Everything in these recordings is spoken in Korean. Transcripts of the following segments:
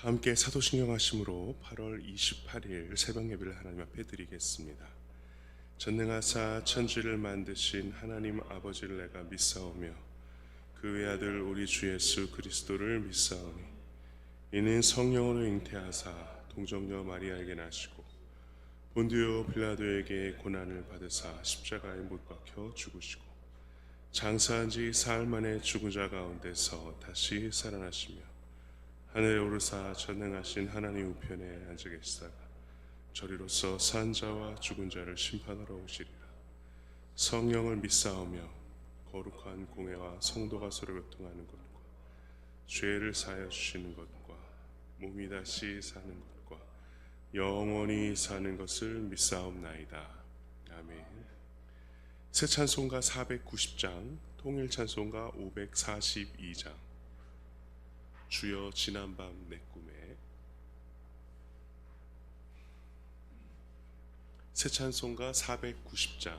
함께 사도신경 하심으로 8월 28일 새벽 예배를 하나님 앞에 드리겠습니다. 전능하사 천지를 만드신 하나님 아버지를 내가 믿사오며 그 외아들 우리 주 예수 그리스도를 믿사오니 이는 성령으로 잉태하사 동정녀 마리아에게 나시고 본디오 빌라도에게 고난을 받으사 십자가에 못 박혀 죽으시고 장사한 지 사흘 만에 죽은 자 가운데서 다시 살아나시며 하늘에 오르사 전능하신 하나님 우편에 앉아 계시다가 저리로서 산 자와 죽은 자를 심판하러 오시리라. 성령을 믿사오며 거룩한 공회와 성도가 서로 교통하는 것과 죄를 사하여 주시는 것과 몸이 다시 사는 것과 영원히 사는 것을 믿사옵나이다. 아멘. 새 찬송가 490장, 통일 찬송가 542장. 주여 지난밤 내 꿈에. 새 찬송가 490장,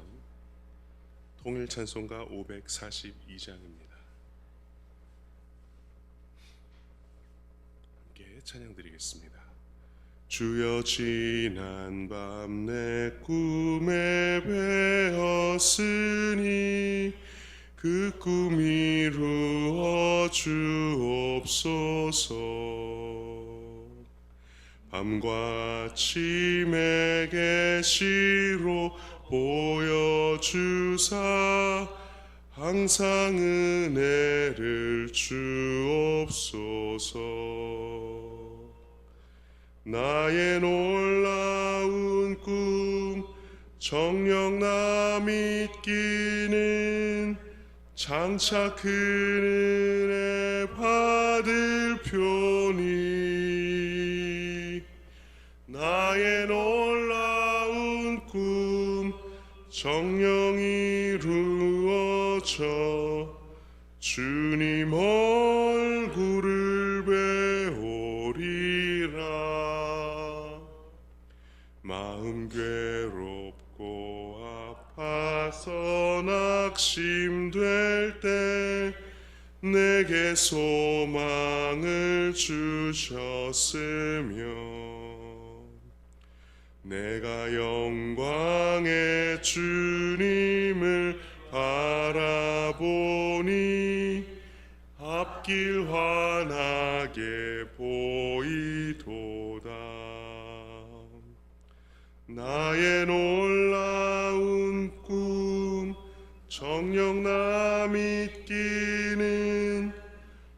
통일 찬송가 542장입니다. 함께 찬양 드리겠습니다. 주여 지난밤 내 꿈에 배었으니 그 꿈 이루어 주옵소서. 밤과 아침에 계시로 보여주사 항상 은혜를 주옵소서. 나의 놀라운 꿈 정녕 나 믿기는 장차 큰 은혜 받을 표니. 나의 놀라운 꿈 정녕 이루어져 주님 얼굴을 배우리라. 마음 괴롭고 아파서 낙심될 때 내게 소망을 주셨으며 내가 영광의 주님을 바라보니 앞길 환하게 보이도다. 나의 놀라운 꿈 정녕 나 믿기는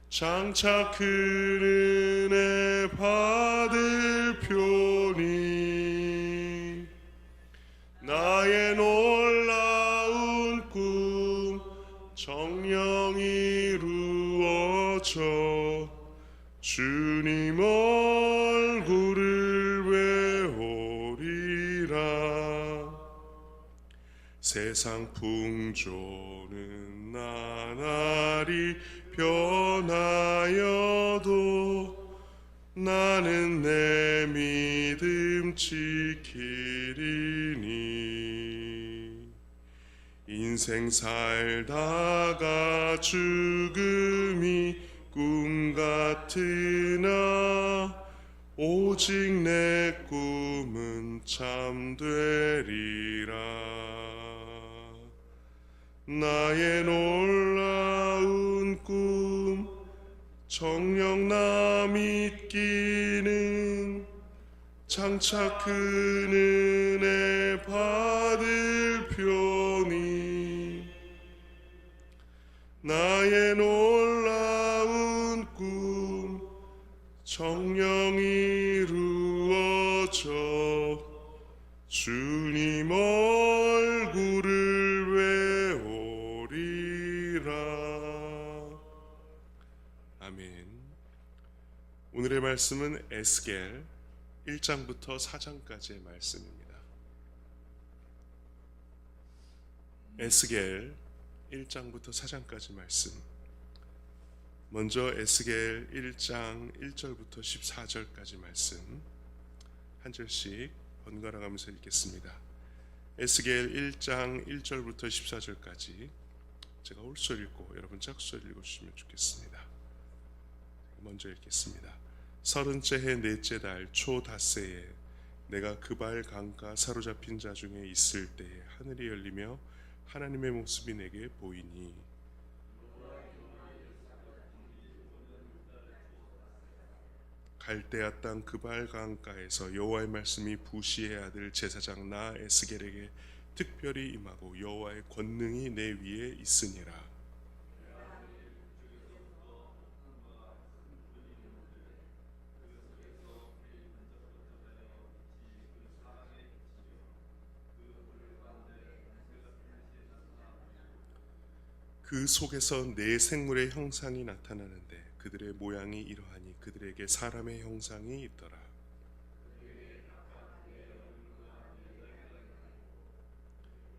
장차 큰 은혜 받을 표니. 나의 놀라운 꿈 정녕 이루어져 주님 얼굴을 배우리라. 세상 풍조는 나날이 변하여도 나는 내 믿음 지키리니. 인생 살다가 죽음이 꿈 같으나 오직 내 꿈은 참되리라. 나의 놀라운 꿈 정녕 나 믿기는 장차 큰 은혜 받을 표니. 나의 놀라운 꿈 정녕 이루어져 주님 얼굴을 아멘. 오늘의 말씀은 에스겔 1장부터 4장까지의 말씀입니다. 에스겔 1장부터 4장까지 말씀. 먼저 에스겔 1장 1절부터 14절까지 말씀 한 절씩 번갈아 가면서 읽겠습니다. 에스겔 1장 1절부터 14절까지 제가 홀수 읽고 여러분 짝수 읽어주시면 좋겠습니다. 먼저 읽겠습니다. 30째 해 넷째 달 초 닷새에 내가 그발 강가 사로잡힌 자 중에 있을 때에 하늘이 열리며 하나님의 모습이 내게 보이니 갈대아 땅 그발 강가에서 여호와의 말씀이 부시의 아들 제사장 나 에스겔에게 특별히 임하고 여호와의 권능이 내 위에 있으니라. 그 속에서 네 생물의 형상이 나타나는데 그들의 모양이 이러하니 그들에게 사람의 형상이 있더라.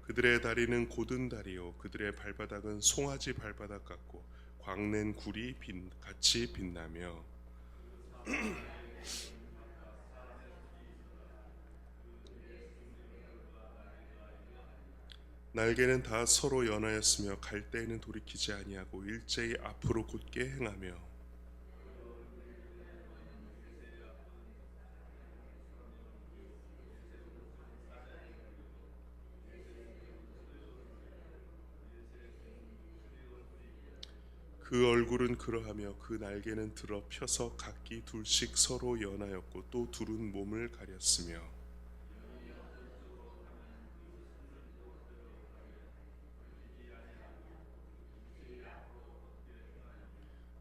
그들의 다리는 곧은 다리요 그들의 발바닥은 송아지 발바닥 같고 광낸 굴이 같이 빛나며 날개는 다 서로 연하였으며 갈 때에는 돌이키지 아니하고 일제히 앞으로 곧게 행하며 그 얼굴은 그러하며 그 날개는 들어 펴서 각기 둘씩 서로 연하였고 또 둘은 몸을 가렸으며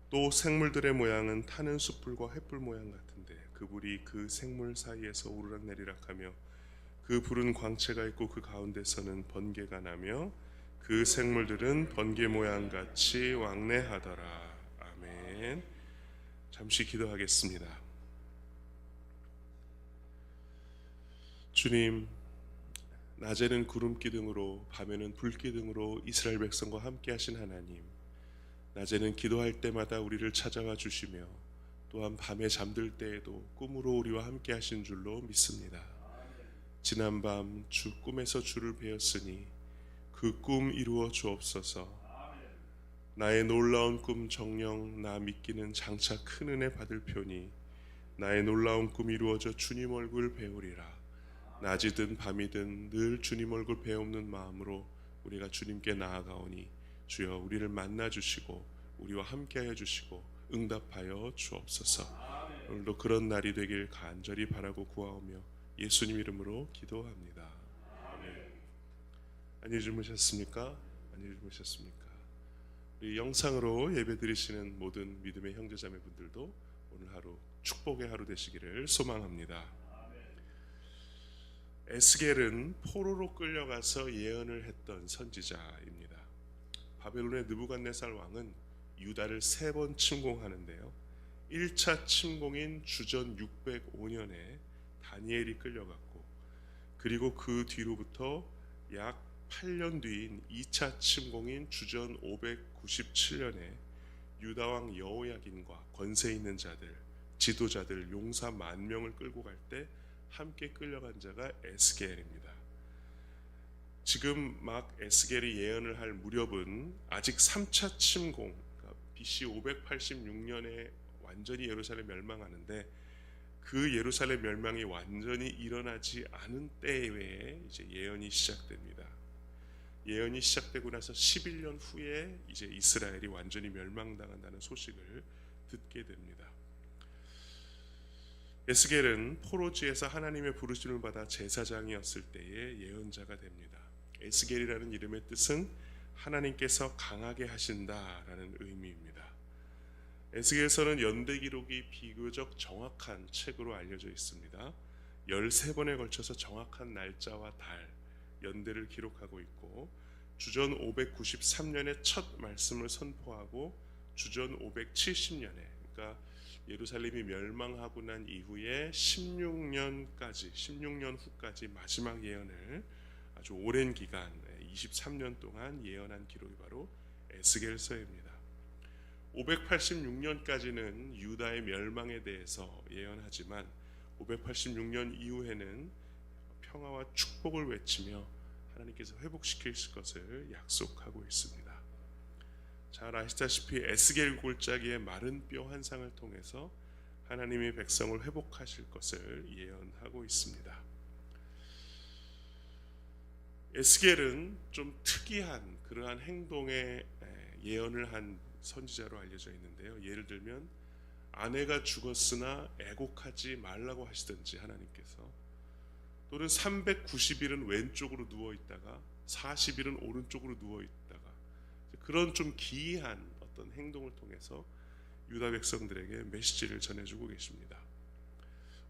또 생물들의 모양은 타는 숯불과 횃불 모양 같은데 그 불이 그 생물 사이에서 오르락내리락하며 그 불은 광채가 있고 그 가운데서는 번개가 나며 그 생물들은 번개 모양 같이 왕래하더라. 아멘. 잠시 기도하겠습니다. 주님, 낮에는 구름 기둥으로 밤에는 불 기둥으로 이스라엘 백성과 함께 하신 하나님, 낮에는 기도할 때마다 우리를 찾아와 주시며 또한 밤에 잠들 때에도 꿈으로 우리와 함께 하신 줄로 믿습니다. 지난밤 주 꿈에서 주를 배웠으니 그 꿈 이루어 주옵소서. 나의 놀라운 꿈 정녕 나 믿기는 장차 큰 은혜 받을 표니 나의 놀라운 꿈 이루어져 주님 얼굴 배우리라. 낮이든 밤이든 늘 주님 얼굴 배우는 마음으로 우리가 주님께 나아가오니 주여 우리를 만나 주시고 우리와 함께하여 주시고 응답하여 주옵소서. 오늘도 그런 날이 되길 간절히 바라고 구하오며 예수님 이름으로 기도합니다. 아멘. 안녕히 주무셨습니까? 안녕히 주무셨습니까? 우리 영상으로 예배 드리시는 모든 믿음의 형제자매 분들도 오늘 하루 축복의 하루 되시기를 소망합니다. 에스겔은 포로로 끌려가서 예언을 했던 선지자입니다. 바벨론의 느부갓네살 왕은 유다를 3번 침공하는데요. 1차 침공인 주전 605년에 다니엘이 끌려갔고 그리고 그 뒤로부터 약 8년 뒤인 2차 침공인 주전 597년에 유다왕 여호야긴과 권세 있는 자들, 지도자들, 용사 10,000명을 끌고 갈 때 함께 끌려간 자가 에스겔입니다. 지금 막 에스겔이 예언을 할 무렵은 아직 3차 침공, 그러니까 BC 586년에 완전히 예루살렘 멸망하는데 그 예루살렘 멸망이 완전히 일어나지 않은 때에 이제 예언이 시작됩니다. 예언이 시작되고 나서 11년 후에 이제 이스라엘이 완전히 멸망당한다는 소식을 듣게 됩니다. 에스겔은 포로지에서 하나님의 부르심을 받아 제사장이었을 때의 예언자가 됩니다. 에스겔이라는 이름의 뜻은 하나님께서 강하게 하신다라는 의미입니다. 에스겔서는 연대 기록이 비교적 정확한 책으로 알려져 있습니다. 13번에 걸쳐서 정확한 날짜와 달, 연대를 기록하고 있고 주전 593년에 첫 말씀을 선포하고 주전 570년에 그러니까 예루살렘이 멸망하고 난 이후에 16년 후까지 마지막 예언을 아주 오랜 기간 23년 동안 예언한 기록이 바로 에스겔서입니다. 586년까지는 유다의 멸망에 대해서 예언하지만 586년 이후에는 평화와 축복을 외치며 하나님께서 회복시킬 것을 약속하고 있습니다. 잘 아시다시피 에스겔 골짜기의 마른 뼈 환상을 통해서 하나님의 백성을 회복하실 것을 예언하고 있습니다. 에스겔은 좀 특이한 그러한 행동의 예언을 한 선지자로 알려져 있는데요. 예를 들면 아내가 죽었으나 애곡하지 말라고 하시든지 하나님께서, 또는 390일은 왼쪽으로 누워 있다가 40일은 오른쪽으로 누워 있다가, 그런 좀 기이한 어떤 행동을 통해서 유다 백성들에게 메시지를 전해주고 계십니다.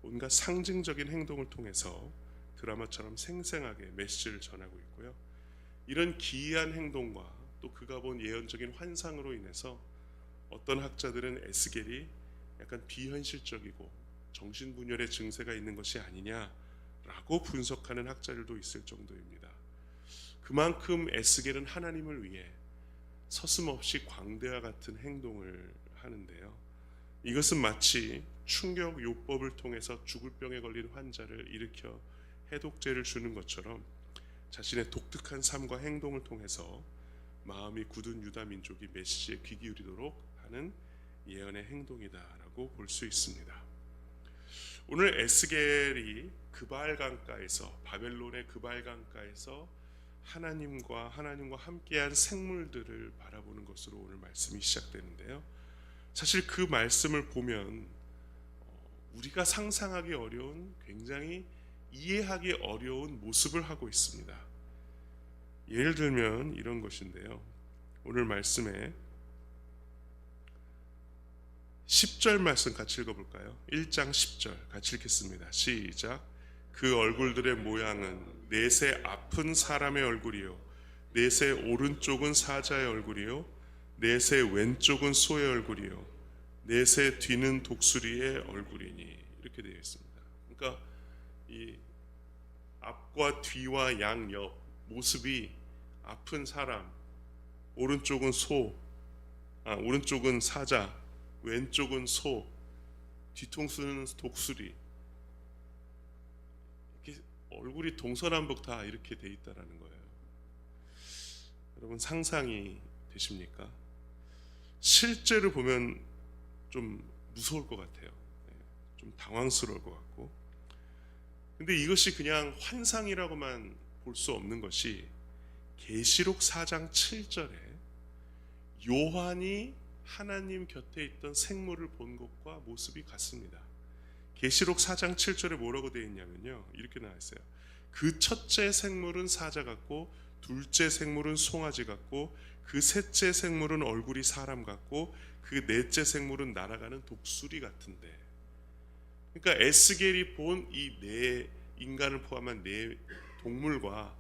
온갖 상징적인 행동을 통해서 드라마처럼 생생하게 메시지를 전하고 있고요. 이런 기이한 행동과 또 그가 본 예언적인 환상으로 인해서 어떤 학자들은 에스겔이 약간 비현실적이고 정신분열의 증세가 있는 것이 아니냐라고 분석하는 학자들도 있을 정도입니다. 그만큼 에스겔은 하나님을 위해 서슴없이 광대와 같은 행동을 하는데요. 이것은 마치 충격 요법을 통해서 죽을 병에 걸린 환자를 일으켜 해독제를 주는 것처럼 자신의 독특한 삶과 행동을 통해서 마음이 굳은 유다 민족이 메시지에 귀 기울이도록 하는 예언의 행동이다라고 볼 수 있습니다. 오늘 에스겔이 그발 강가에서, 바벨론의 그발 강가에서 하나님과 함께한 생물들을 바라보는 것으로 오늘 말씀이 시작되는데요. 사실 그 말씀을 보면 우리가 상상하기 어려운, 굉장히 이해하기 어려운 모습을 하고 있습니다. 예를 들면 이런 것인데요. 오늘 말씀에 10절 말씀 같이 읽어볼까요? 1장 10절 같이 읽겠습니다. 시작. 그 얼굴들의 모양은 넷의 아픈 사람의 얼굴이요, 넷의 오른쪽은 사자의 얼굴이요, 넷의 왼쪽은 소의 얼굴이요, 넷의 뒤는 독수리의 얼굴이니, 이렇게 되어 있습니다. 그러니까 이 앞과 뒤와 양옆 모습이 아픈 사람, 오른쪽은 오른쪽은 사자, 왼쪽은 소, 뒤통수는 독수리, 이렇게 얼굴이 동서남북 다 이렇게 돼 있다라는 거예요. 여러분 상상이 되십니까? 실제로 보면 좀 무서울 것 같아요. 좀 당황스러울 것 같고. 근데 이것이 그냥 환상이라고만 볼 수 없는 것이 계시록 4장 7절에 요한이 하나님 곁에 있던 생물을 본 것과 모습이 같습니다. 계시록 4장 7절에 뭐라고 되어 있냐면요, 이렇게 나와 있어요. 그 첫째 생물은 사자 같고, 둘째 생물은 송아지 같고, 그 셋째 생물은 얼굴이 사람 같고, 그 넷째 생물은 날아가는 독수리 같은데. 그러니까 에스겔이 본 이 네 인간을 포함한 네 동물과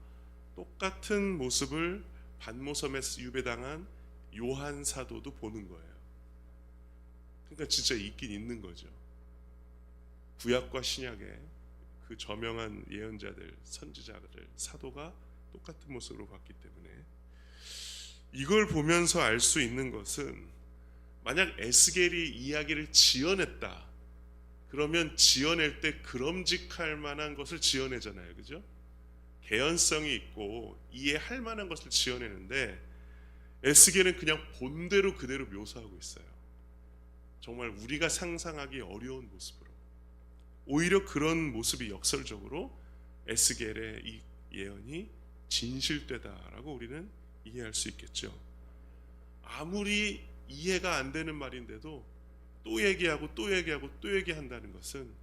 똑같은 모습을 반모섬에서 유배당한 요한 사도도 보는 거예요. 그러니까 진짜 있긴 있는 거죠. 구약과 신약의 그 저명한 예언자들, 선지자들, 사도가 똑같은 모습으로 봤기 때문에 이걸 보면서 알 수 있는 것은, 만약 에스겔이 이야기를 지어냈다 그러면 지어낼 때 그럼직할 만한 것을 지어내잖아요. 그죠? 개연성이 있고 이해할 만한 것을 지어내는데 에스겔은 그냥 본대로 그대로 묘사하고 있어요. 정말 우리가 상상하기 어려운 모습으로. 오히려 그런 모습이 역설적으로 에스겔의 이 예언이 진실되다라고 우리는 이해할 수 있겠죠. 아무리 이해가 안 되는 말인데도 또 얘기하고 또 얘기하고 또 얘기한다는 것은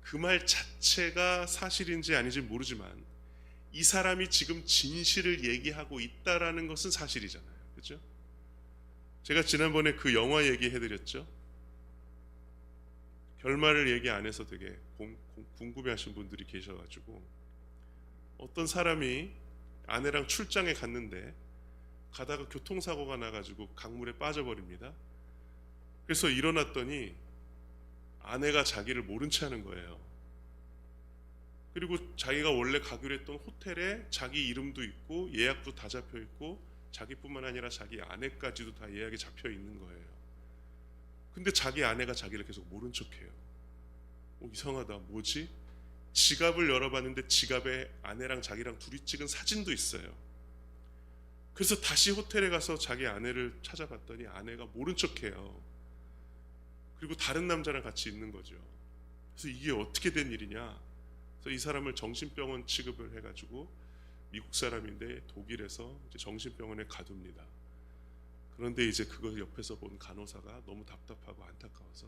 그 말 자체가 사실인지 아닌지 모르지만 이 사람이 지금 진실을 얘기하고 있다라는 것은 사실이잖아요. 그렇죠? 제가 지난번에 그 영화 얘기해드렸죠. 결말을 얘기 안 해서 되게 궁금해하신 분들이 계셔가지고, 어떤 사람이 아내랑 출장에 갔는데 가다가 교통사고가 나가지고 강물에 빠져버립니다. 그래서 일어났더니 아내가 자기를 모른 채 하는 거예요. 그리고 자기가 원래 가기로 했던 호텔에 자기 이름도 있고 예약도 다 잡혀 있고 자기뿐만 아니라 자기 아내까지도 다 예약이 잡혀 있는 거예요. 근데 자기 아내가 자기를 계속 모른 척해요. 이상하다, 뭐지? 지갑을 열어봤는데 지갑에 아내랑 자기랑 둘이 찍은 사진도 있어요. 그래서 다시 호텔에 가서 자기 아내를 찾아봤더니 아내가 모른 척해요. 그리고 다른 남자랑 같이 있는 거죠. 그래서 이게 어떻게 된 일이냐. 그래서 이 사람을 정신병원 취급을 해가지고 미국 사람인데 독일에서 이제 정신병원에 가둡니다. 그런데 이제 그걸 옆에서 본 간호사가 너무 답답하고 안타까워서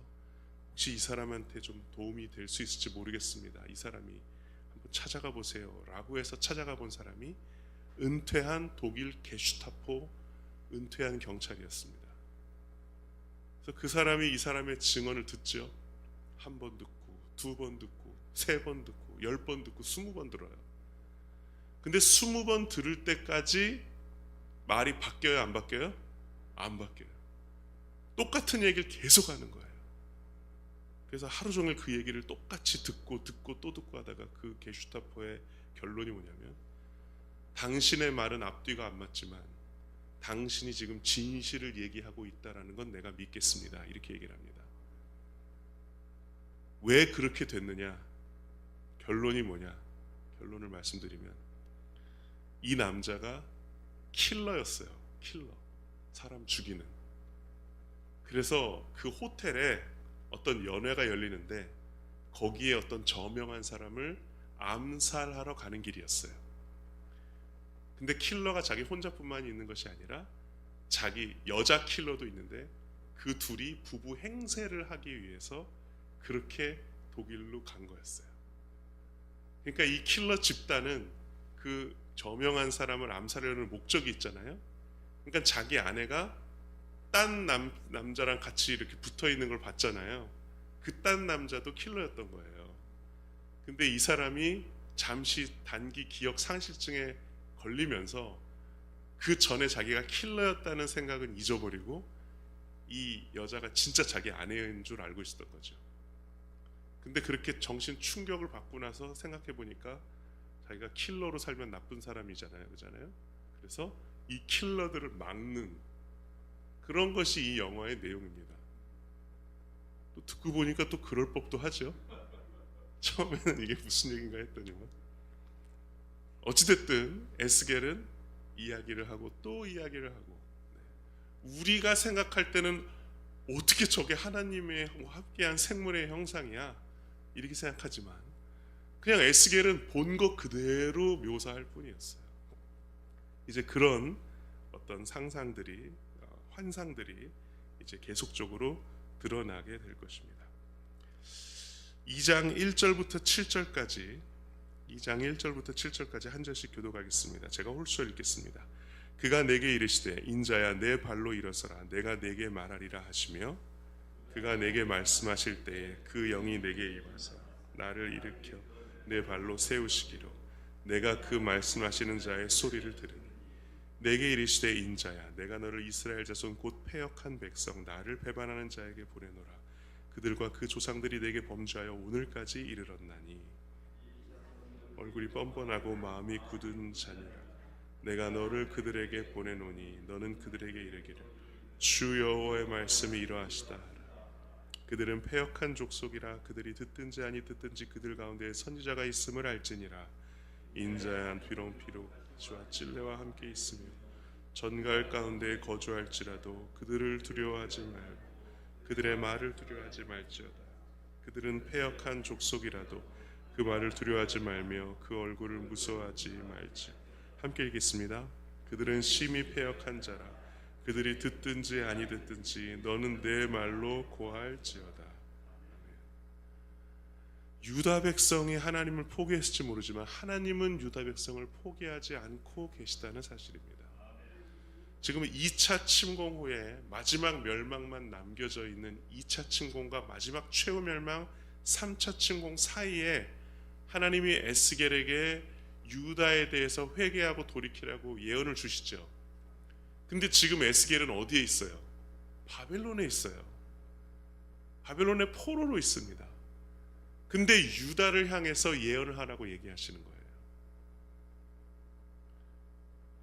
혹시 이 사람한테 좀 도움이 될 수 있을지 모르겠습니다. 이 사람이 한번 찾아가 보세요 라고 해서 찾아가 본 사람이 은퇴한 독일 게슈타포 은퇴한 경찰이었습니다. 그래서 그 사람이 이 사람의 증언을 듣죠. 한 번 듣고, 두 번 듣고, 세 번 듣고, 10번 듣고, 20번 들어요. 근데 20번 들을 때까지 말이 바뀌어요, 안 바뀌어요? 안 바뀌어요. 똑같은 얘기를 계속 하는 거예요. 그래서 하루 종일 그 얘기를 똑같이 듣고 또 듣고 하다가 그 게슈타포의 결론이 뭐냐면, 당신의 말은 앞뒤가 안 맞지만 당신이 지금 진실을 얘기하고 있다는 건 내가 믿겠습니다. 이렇게 얘기를 합니다. 왜 그렇게 됐느냐? 결론이 뭐냐? 결론을 말씀드리면 이 남자가 킬러였어요. 킬러. 사람 죽이는. 그래서 그 호텔에 어떤 연회가 열리는데 거기에 어떤 저명한 사람을 암살하러 가는 길이었어요. 근데 킬러가 자기 혼자뿐만 있는 것이 아니라 자기 여자 킬러도 있는데 그 둘이 부부 행세를 하기 위해서 그렇게 독일로 간 거였어요. 그러니까 이 킬러 집단은 그 저명한 사람을 암살하려는 목적이 있잖아요. 그러니까 자기 아내가 딴 남자랑 같이 이렇게 붙어 있는 걸 봤잖아요. 그 딴 남자도 킬러였던 거예요. 근데 이 사람이 잠시 단기 기억 상실증에 걸리면서 그 전에 자기가 킬러였다는 생각은 잊어버리고 이 여자가 진짜 자기 아내인 줄 알고 있었던 거죠. 근데 그렇게 정신 충격을 받고 나서 생각해 보니까 자기가 킬러로 살면 나쁜 사람이잖아요, 그잖아요. 그래서 이 킬러들을 막는 그런 것이 이 영화의 내용입니다. 또 듣고 보니까 또 그럴 법도 하죠. 처음에는 이게 무슨 얘기인가 했더니만 어찌됐든 에스겔은 이야기를 하고 또 이야기를 하고, 우리가 생각할 때는 어떻게 저게 하나님의 함께한 생물의 형상이야 이렇게 생각하지만 그냥 에스겔은 본 것 그대로 묘사할 뿐이었어요. 이제 그런 어떤 상상들이 환상들이 이제 계속적으로 드러나게 될 것입니다. 2장 1절부터 7절까지 2장 1절부터 7절까지 한 절씩 교독하겠습니다. 제가 홀수어 읽겠습니다. 그가 내게 이르시되 인자야 내 발로 일어서라 내가 내게 말하리라 하시며 그가 내게 말씀하실 때에 그 영이 내게 임하사 나를 일으켜 내 발로 세우시기로 내가 그 말씀하시는 자의 소리를 들으니 내게 이르시되 인자야 내가 너를 이스라엘 자손 곧 패역한 백성 나를 배반하는 자에게 보내노라 그들과 그 조상들이 내게 범죄하여 오늘까지 이르렀나니 얼굴이 뻔뻔하고 마음이 굳은 자니라 내가 너를 그들에게 보내노니 너는 그들에게 이르기를 주 여호와의 말씀이 이러하시다 하라 그들은 패역한 족속이라 그들이 듣든지 아니 듣든지 그들 가운데 선지자가 있음을 알지니라 인자야 비록 주와 찔레와 함께 있으며 전갈 가운데 거주할지라도 그들을 두려워하지 말고 그들의 말을 두려워하지 말지어다 그들은 패역한 족속이라도 그 말을 두려워하지 말며 그 얼굴을 무서워하지 말지 함께 읽겠습니다. 그들은 심히 패역한 자라 그들이 듣든지 아니 듣든지 너는 내 말로 고할지어다. 유다 백성이 하나님을 포기했을지 모르지만 하나님은 유다 백성을 포기하지 않고 계시다는 사실입니다. 지금 2차 침공 후에 마지막 멸망만 남겨져 있는 2차 침공과 마지막 최후 멸망 3차 침공 사이에 하나님이 에스겔에게 유다에 대해서 회개하고 돌이키라고 예언을 주시죠. 근데 지금 에스겔은 어디에 있어요? 바벨론에 있어요. 바벨론의 포로로 있습니다. 근데 유다를 향해서 예언을 하라고 얘기하시는 거예요.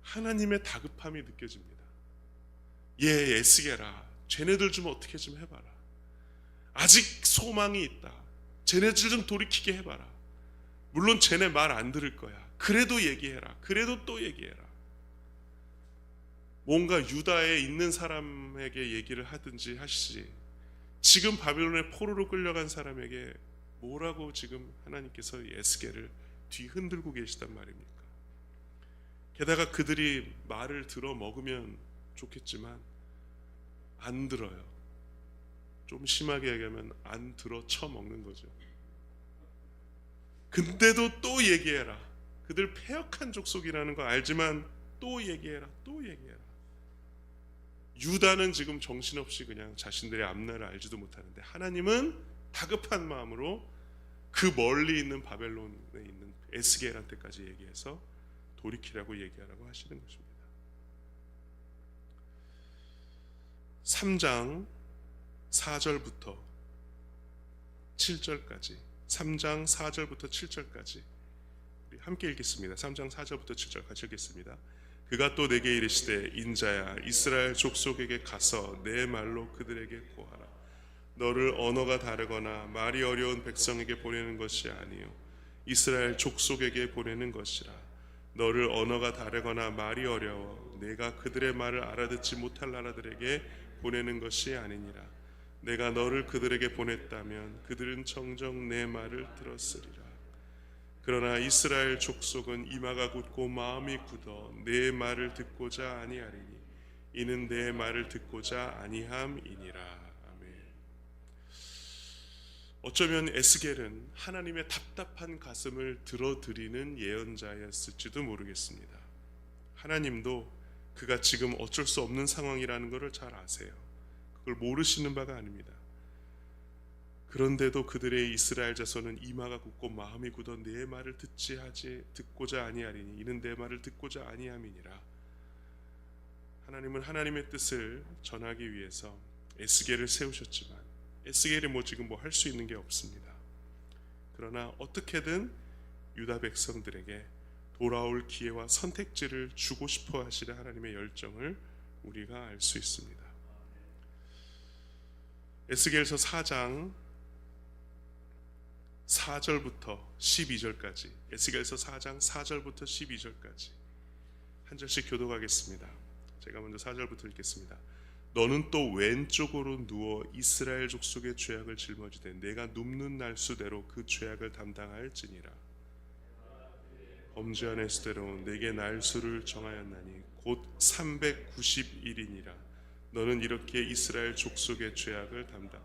하나님의 다급함이 느껴집니다. 에스겔아, 쟤네들 좀 어떻게 좀 해봐라. 아직 소망이 있다. 쟤네들 좀 돌이키게 해봐라. 물론 쟤네 말 안 들을 거야. 그래도 얘기해라. 그래도 또 얘기해라. 뭔가 유다에 있는 사람에게 얘기를 하든지 하시지. 지금 바벨론의 포로로 끌려간 사람에게 뭐라고 지금 하나님께서 에스겔을 뒤흔들고 계시단 말입니까? 게다가 그들이 말을 들어 먹으면 좋겠지만 안 들어요. 좀 심하게 얘기하면 안 들어 쳐먹는 거죠. 근데도 또 얘기해라. 그들 패역한 족속이라는 거 알지만 또 얘기해라. 또 얘기해라. 유다는 지금 정신없이 그냥 자신들의 앞날을 알지도 못하는데 하나님은 다급한 마음으로 그 멀리 있는 바벨론에 있는 에스겔한테까지 얘기해서 돌이키라고 얘기하라고 하시는 것입니다. 3장 4절부터 7절까지 3장 4절부터 7절까지 우리 함께 읽겠습니다. 3장 4절부터 7절 같이 읽겠습니다. 그가 또 내게 이르시되 인자야 이스라엘 족속에게 가서 내 말로 그들에게 고하라. 너를 언어가 다르거나 말이 어려운 백성에게 보내는 것이 아니요 이스라엘 족속에게 보내는 것이라. 너를 언어가 다르거나 말이 어려워 내가 그들의 말을 알아듣지 못할 나라들에게 보내는 것이 아니니라. 내가 너를 그들에게 보냈다면 그들은 정녕 내 말을 들었으리라. 그러나 이스라엘 족속은 이마가 굳고 마음이 굳어 내 말을 듣고자 아니하리니 이는 내 말을 듣고자 아니함이니라. 어쩌면 에스겔은 하나님의 답답한 가슴을 들어드리는 예언자였을지도 모르겠습니다. 하나님도 그가 지금 어쩔 수 없는 상황이라는 것을 잘 아세요. 그걸 모르시는 바가 아닙니다. 그런데도 그들의 이스라엘 자손은 이마가 굳고 마음이 굳어 내 말을 듣고자 아니하리니 이는 내 말을 듣고자 아니함이니라. 하나님은 하나님의 뜻을 전하기 위해서 에스겔을 세우셨지만 에스겔이 지금 할 수 있는 게 없습니다. 그러나 어떻게든 유다 백성들에게 돌아올 기회와 선택지를 주고 싶어 하시는 하나님의 열정을 우리가 알 수 있습니다. 에스겔서 4장 4절부터 12절까지 에스겔서 4장 4절부터 12절까지 한 절씩 교독하겠습니다. 제가 먼저 4절부터 읽겠습니다. 너는 또 왼쪽으로 누워 이스라엘 족속의 죄악을 짊어지되 내가 눕는 날수대로 그 죄악을 담당할지니라. 범죄한 횟수대로 내게 날수를 정하였나니 곧 390일이니라. 너는 이렇게 이스라엘 족속의 죄악을 담당.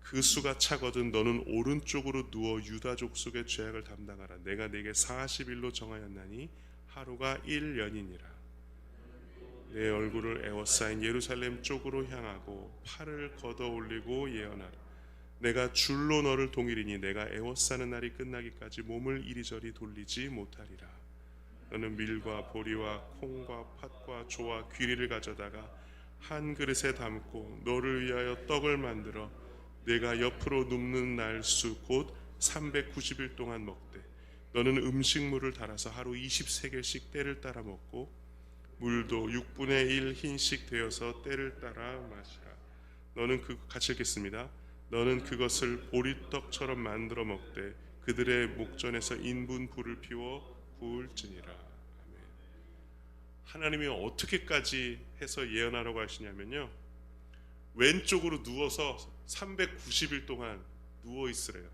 그 수가 차거든 너는 오른쪽으로 누워 유다 족속의 죄악을 담당하라. 내가 내게 40일로 정하였나니 하루가 1년이니라. 내 얼굴을 에워싸인 예루살렘 쪽으로 향하고 팔을 걷어 올리고 예언하라. 내가 줄로 너를 동이리니 내가 에워싸는 날이 끝나기까지 몸을 이리저리 돌리지 못하리라. 너는 밀과 보리와 콩과 팥과 조와 귀리를 가져다가 한 그릇에 담고 너를 위하여 떡을 만들어 내가 옆으로 눕는 날수 곧 390일 동안 먹되 너는 음식물을 달아서 하루 20세겔씩 때를 따라 먹고 물도 6분의 1 흰씩 되어서 때를 따라 마시라. 너는 같이 읽겠습니다. 너는 그것을 보리떡처럼 만들어 먹되 그들의 목전에서 인분 불을 피워 구울지니라. 아멘. 하나님이 어떻게까지 해서 예언하라고 하시냐면요, 왼쪽으로 누워서 390일 동안 누워 있으래요.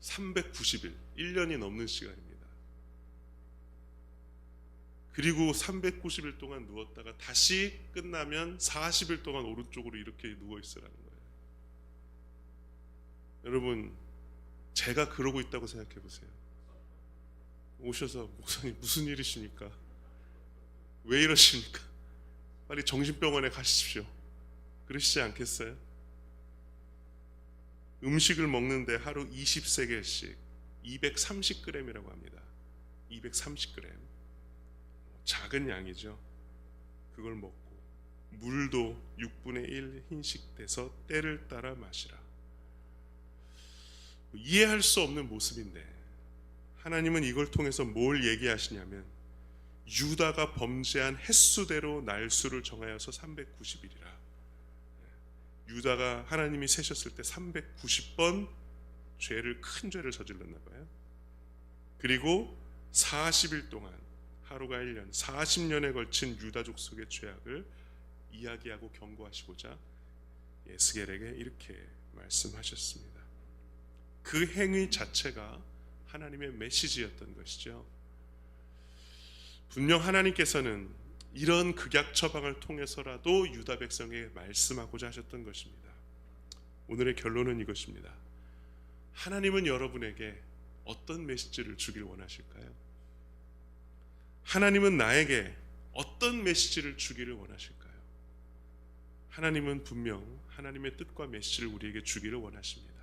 390일, 1년이 넘는 시간입니다. 그리고 390일 동안 누웠다가 다시 끝나면 40일 동안 오른쪽으로 이렇게 누워 있으라는 거예요. 여러분, 제가 그러고 있다고 생각해 보세요. 오셔서 목사님 무슨 일이십니까? 왜 이러십니까? 빨리 정신병원에 가십시오. 그러시지 않겠어요? 음식을 먹는데 하루 20세겔씩 230g이라고 합니다. 230g. 작은 양이죠. 그걸 먹고 물도 6분의 1 흰씩 돼서 때를 따라 마시라. 이해할 수 없는 모습인데 하나님은 이걸 통해서 뭘 얘기하시냐면 유다가 범죄한 횟수대로 날수를 정하여서 390일이라. 유다가 하나님이 세셨을 때 390번 큰 죄를 저질렀나 봐요. 그리고 40일 동안 하루가 1년, 40년에 걸친 유다 족속의 죄악을 이야기하고 경고하시고자 에스겔에게 이렇게 말씀하셨습니다. 그 행위 자체가 하나님의 메시지였던 것이죠. 분명 하나님께서는 이런 극약 처방을 통해서라도 유다 백성에게 말씀하고자 하셨던 것입니다. 오늘의 결론은 이것입니다. 하나님은 여러분에게 어떤 메시지를 주길 원하실까요? 하나님은 나에게 어떤 메시지를 주기를 원하실까요? 하나님은 분명 하나님의 뜻과 메시지를 우리에게 주기를 원하십니다.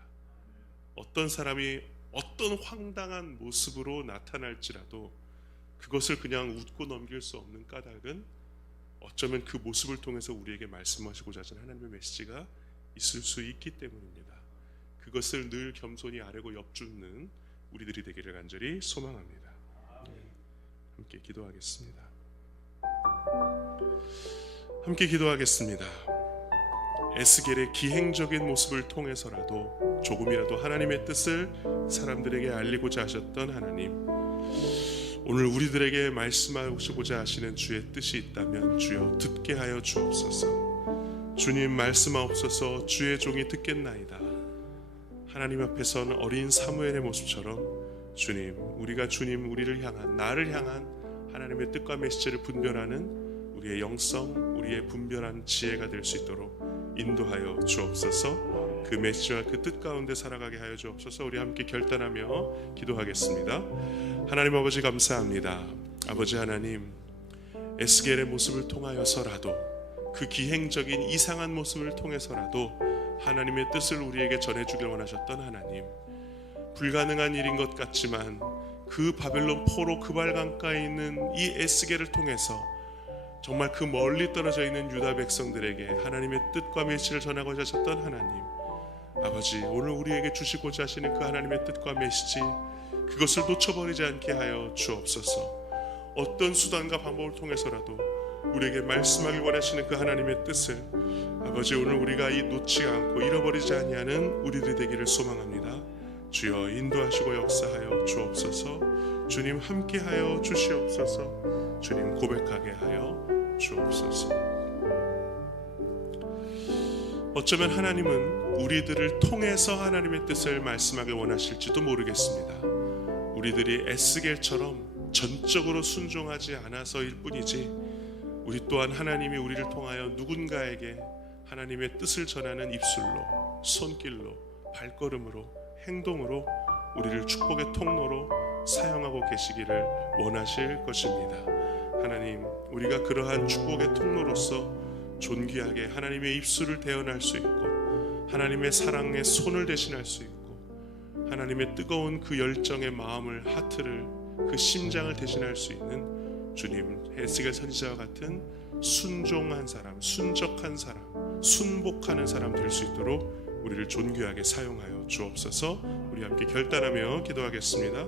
어떤 사람이 어떤 황당한 모습으로 나타날지라도 그것을 그냥 웃고 넘길 수 없는 까닭은 어쩌면 그 모습을 통해서 우리에게 말씀하시고자 하시는 하나님의 메시지가 있을 수 있기 때문입니다. 그것을 늘 겸손히 아뢰고 엿줍는 우리들이 되기를 간절히 소망합니다. 함께 기도하겠습니다. 함께 기도하겠습니다. 에스겔의 기행적인 모습을 통해서라도 조금이라도 하나님의 뜻을 사람들에게 알리고자 하셨던 하나님, 오늘 우리들에게 말씀하시고자 하시는 주의 뜻이 있다면 주여 듣게 하여 주옵소서. 주님 말씀하옵소서. 주의 종이 듣겠나이다. 하나님 앞에 선 어린 사무엘의 모습처럼 주님, 우리가 주님 우리를 향한, 나를 향한 하나님의 뜻과 메시지를 분별하는 우리의 영성, 우리의 분별한 지혜가 될 수 있도록 인도하여 주옵소서. 그 메시지와 그 뜻 가운데 살아가게 하여 주옵소서. 우리 함께 결단하며 기도하겠습니다. 하나님 아버지 감사합니다. 아버지 하나님, 에스겔의 모습을 통하여서라도, 그 기행적인 이상한 모습을 통해서라도 하나님의 뜻을 우리에게 전해주길 원하셨던 하나님, 불가능한 일인 것 같지만 그 바벨론 포로 그발강가에 있는 이 에스겔을 통해서 정말 그 멀리 떨어져 있는 유다 백성들에게 하나님의 뜻과 메시지를 전하고자 하셨던 하나님, 아버지, 오늘 우리에게 주시고자 하시는 그 하나님의 뜻과 메시지, 그것을 놓쳐버리지 않게 하여 주옵소서. 어떤 수단과 방법을 통해서라도 우리에게 말씀하길 원하시는 그 하나님의 뜻을 아버지, 오늘 우리가 놓지 않고 잃어버리지 아니하는 우리들이 되기를 소망합니다. 주여 인도하시고 역사하여 주옵소서. 주님 함께하여 주시옵소서. 주님 고백하게 하여 주옵소서. 어쩌면 하나님은 우리들을 통해서 하나님의 뜻을 말씀하길 원하실지도 모르겠습니다. 우리들이 에스겔처럼 전적으로 순종하지 않아서일 뿐이지, 우리 또한 하나님이 우리를 통하여 누군가에게 하나님의 뜻을 전하는 입술로, 손길로, 발걸음으로, 행동으로 우리를 축복의 통로로 사용하고 계시기를 원하실 것입니다. 하나님, 우리가 그러한 축복의 통로로서 존귀하게 하나님의 입술을 대언할 수 있고, 하나님의 사랑의 손을 대신할 수 있고, 하나님의 뜨거운 그 열정의 마음을, 하트를, 그 심장을 대신할 수 있는 주님, 에스겔 선지자와 같은 순종한 사람, 순적한 사람, 순복하는 사람 될 수 있도록 우리를 존귀하게 사용하여 주옵소서. 우리 함께 결단하며 기도하겠습니다.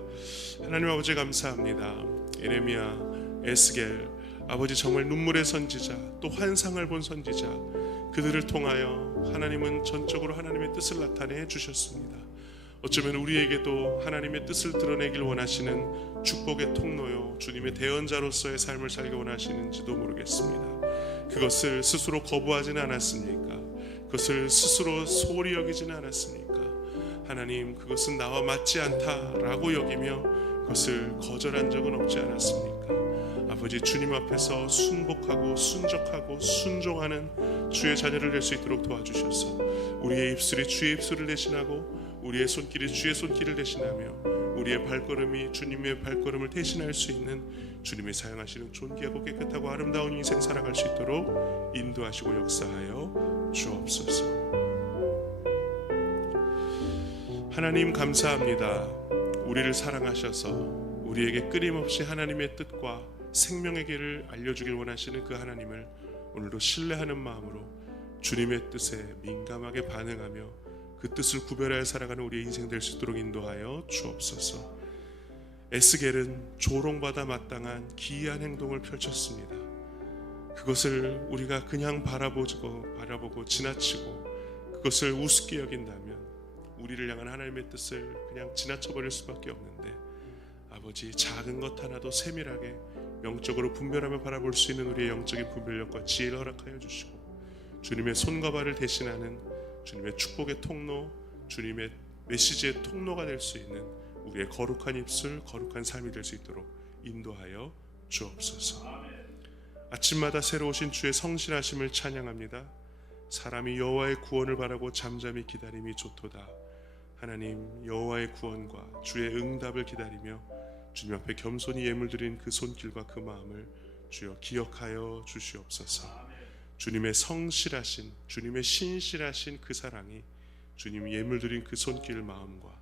하나님 아버지 감사합니다. 예레미야, 에스겔, 아버지 정말 눈물의 선지자, 또 환상을 본 선지자, 그들을 통하여 하나님은 전적으로 하나님의 뜻을 나타내 주셨습니다. 어쩌면 우리에게도 하나님의 뜻을 드러내길 원하시는 축복의 통로요, 주님의 대언자로서의 삶을 살기 원하시는지도 모르겠습니다. 그것을 스스로 거부하지는 않았습니까? 그것을 스스로 소홀히 여기지는 않았습니까? 하나님, 그것은 나와 맞지 않다라고 여기며 그것을 거절한 적은 없지 않았습니까? 아버지, 주님 앞에서 순복하고 순적하고 순종하는 주의 자녀를 될 수 있도록 도와주셔서 우리의 입술이 주의 입술을 대신하고 우리의 손길이 주의 손길을 대신하며 우리의 발걸음이 주님의 발걸음을 대신할 수 있는 주님의 사용하시는 존귀하고 깨끗하고 아름다운 인생 살아갈 수 있도록 인도하시고 역사하여 주옵소서. 하나님 감사합니다. 우리를 사랑하셔서 우리에게 끊임없이 하나님의 뜻과 생명의 길을 알려주길 원하시는 그 하나님을 오늘도 신뢰하는 마음으로 주님의 뜻에 민감하게 반응하며 그 뜻을 구별하여 살아가는 우리의 인생 될 수 있도록 인도하여 주옵소서. 에스겔은 조롱받아 마땅한 기이한 행동을 펼쳤습니다. 그것을 우리가 그냥 바라보고 지나치고 그것을 우습게 여긴다면 우리를 향한 하나님의 뜻을 그냥 지나쳐버릴 수밖에 없는데, 아버지, 작은 것 하나도 세밀하게 영적으로 분별하며 바라볼 수 있는 우리의 영적인 분별력과 지혜를 허락하여 주시고, 주님의 손과 발을 대신하는 주님의 축복의 통로, 주님의 메시지의 통로가 될 수 있는 우리의 거룩한 입술, 거룩한 삶이 될 수 있도록 인도하여 주옵소서. 아침마다 새로 오신 주의 성실하심을 찬양합니다. 사람이 여호와의 구원을 바라고 잠잠히 기다림이 좋도다. 하나님, 여호와의 구원과 주의 응답을 기다리며 주님 앞에 겸손히 예물드린 그 손길과 그 마음을 주여 기억하여 주시옵소서. 주님의 성실하신, 주님의 신실하신 그 사랑이 주님 예물드린 그 손길 마음과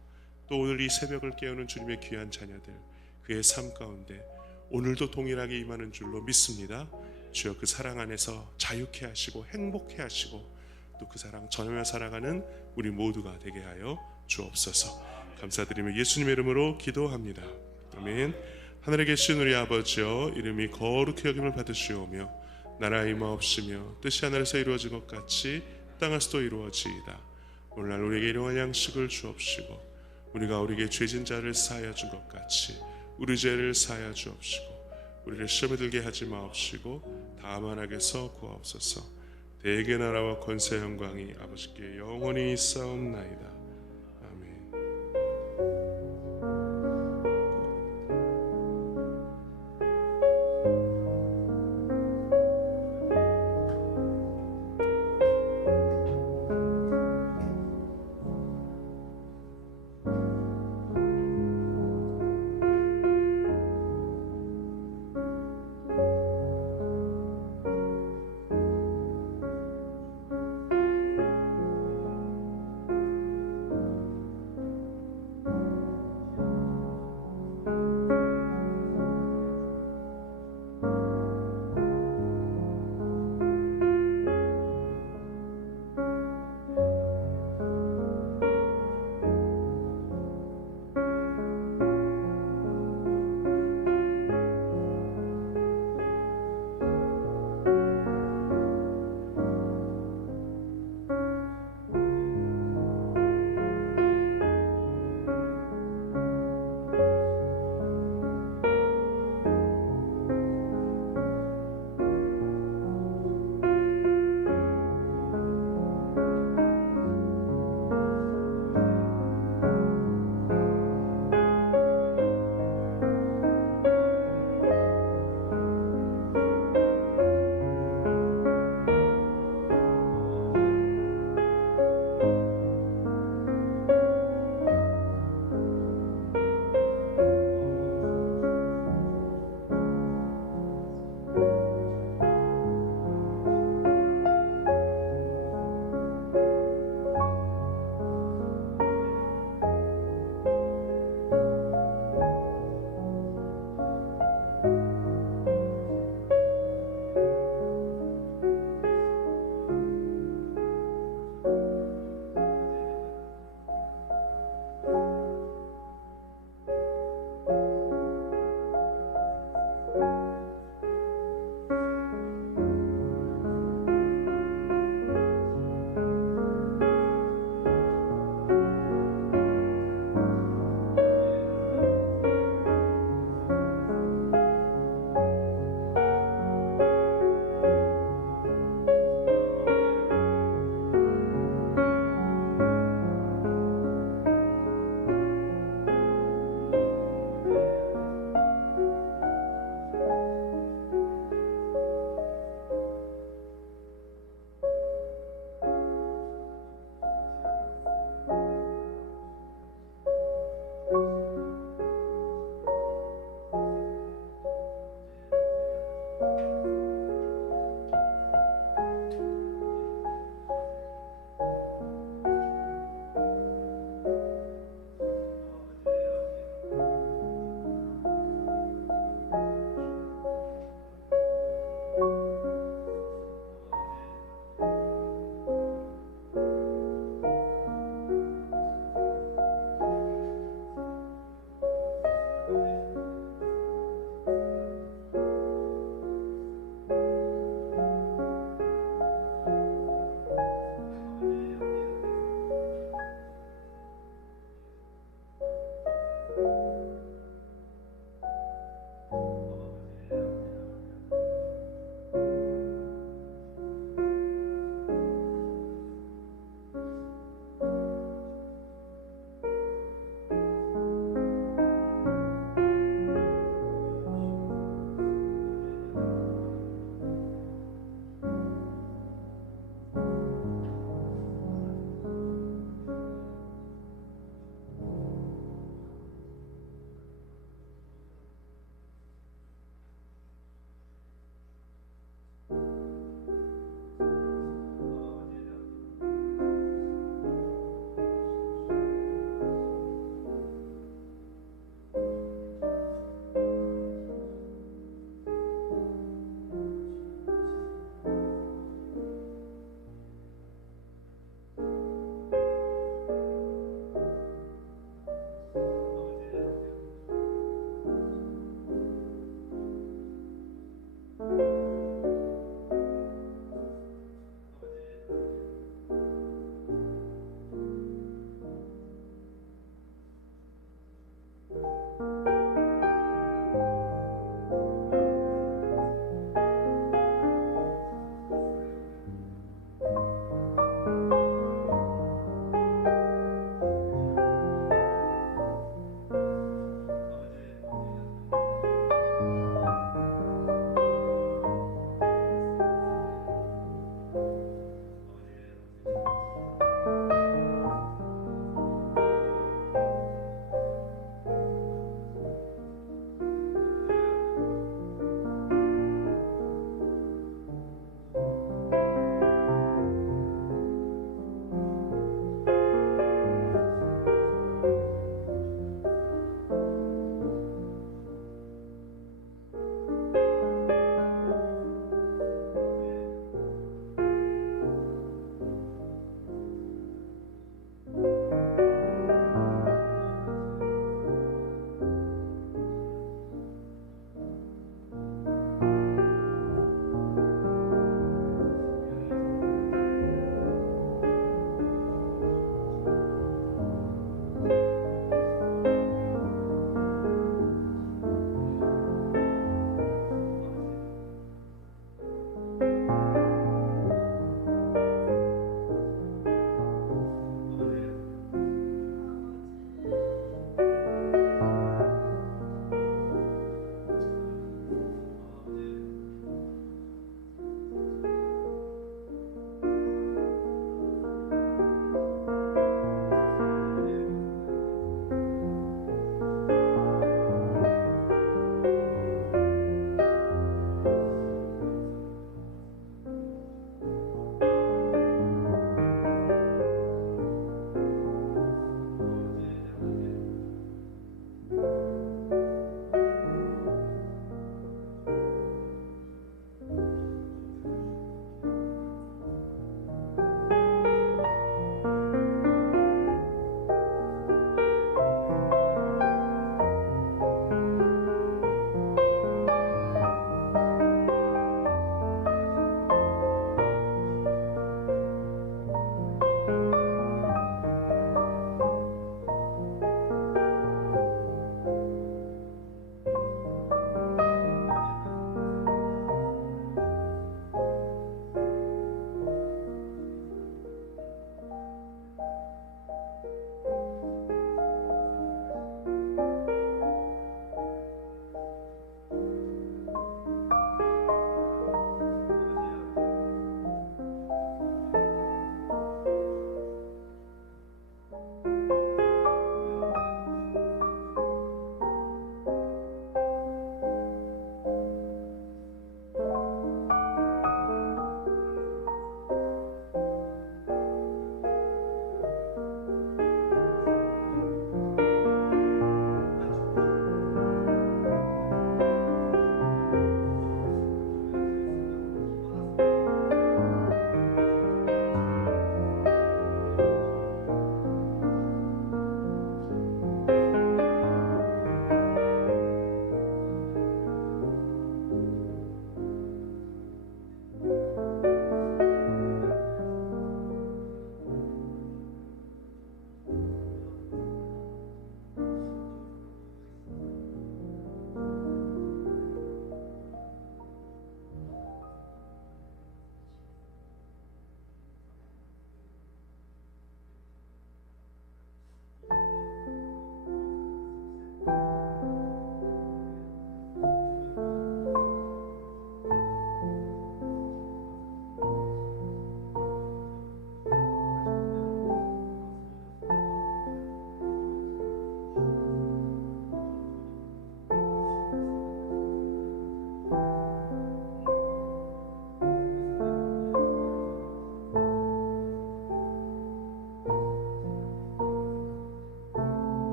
또 오늘 이 새벽을 깨우는 주님의 귀한 자녀들, 그의 삶 가운데 오늘도 동일하게 임하는 줄로 믿습니다. 주여 그 사랑 안에서 자유케 하시고 행복해 하시고 또 그 사랑 전하며 살아가는 우리 모두가 되게 하여 주옵소서. 감사드리며 예수님의 이름으로 기도합니다. 아멘. 하늘에 계신 우리 아버지여, 이름이 거룩히 여김을 받으시오며 나라 임하옵시며 뜻이 하늘에서 이루어진 것 같이 땅에서도 이루어지이다. 오늘날 우리에게 일용할 양식을 주옵시고 우리가 우리에게 죄진 자를 사하여 준 것 같이 우리 죄를 사하여 주옵시고 우리를 시험에 들게 하지 마옵시고 다만 악에서 구하옵소서. 대개 나라와 권세 영광이 아버지께 영원히 있사옵나이다.